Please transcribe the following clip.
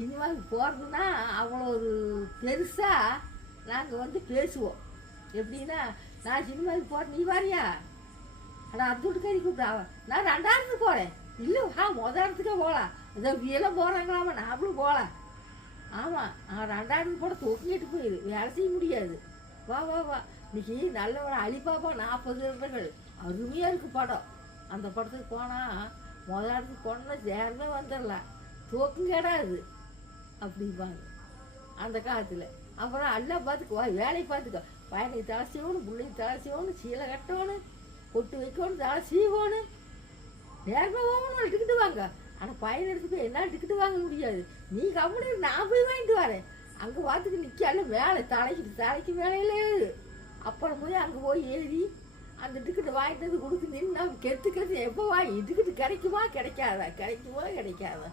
சினிமாவுக்கு போகிறதுனா அவ்வளோ ஒரு பெருசாக நாங்கள் பேசுவோம். எப்படின்னா, நான் சினிமாவுக்கு போகிறேன், நீ வாரியா? ஆனால் அத்துட்டுக்காரி கூப்பிட்டா, நான் 2ஆயிரத்துக்கு போகிறேன். இல்லை இடத்துக்கே போகலாம். ஏதோ எல்லாம் போகிறாங்களாமா, நாமளும் போகலாம். ஆமாம், 2ஆயிரத்துக்கு போட தொங்கிட்டு போயிடு, வேலை செய்ய முடியாது. வா வா வா, இன்னைக்கு நல்ல அலிபாபா 40 வருடங்கள் அருமையாக இருக்குது படம். அந்த படத்துக்கு போனால் இடத்துக்கு போனால் சேர்ந்தே வந்துடலாம், தூக்கம் கிடாது அப்படிம்பாங்க அந்த காலத்தில். அப்புறம் எல்லாம் பார்த்துக்குவா, வேலையை பார்த்துக்கோ, பையனுக்கு தலை சீவணும், பிள்ளைக்கு தலை சீவணும், சீலை கட்டணும், பொட்டு வைக்கணும், தலை சீவணும், நேரமாக போகணும், டிக்கெட்டு வாங்க. ஆனால் பையன் எடுத்து போய் என்ன டிக்கெட்டு வாங்க முடியாது. நீ கம்பெனி நான் போய் வாங்கிட்டு வரேன். அங்கே பார்த்துக்கு நிற்கால வேலை தலைக்கு வேலையிலே. அப்புறம் போய் அங்கே போய் ஏறி அந்த டிக்கெட்டு வாங்கிட்டு வந்து கொடுக்கு நின்று கெத்து எப்போ வாங்கி டிக்கெட்டு கிடைக்குமா கிடைக்காதா.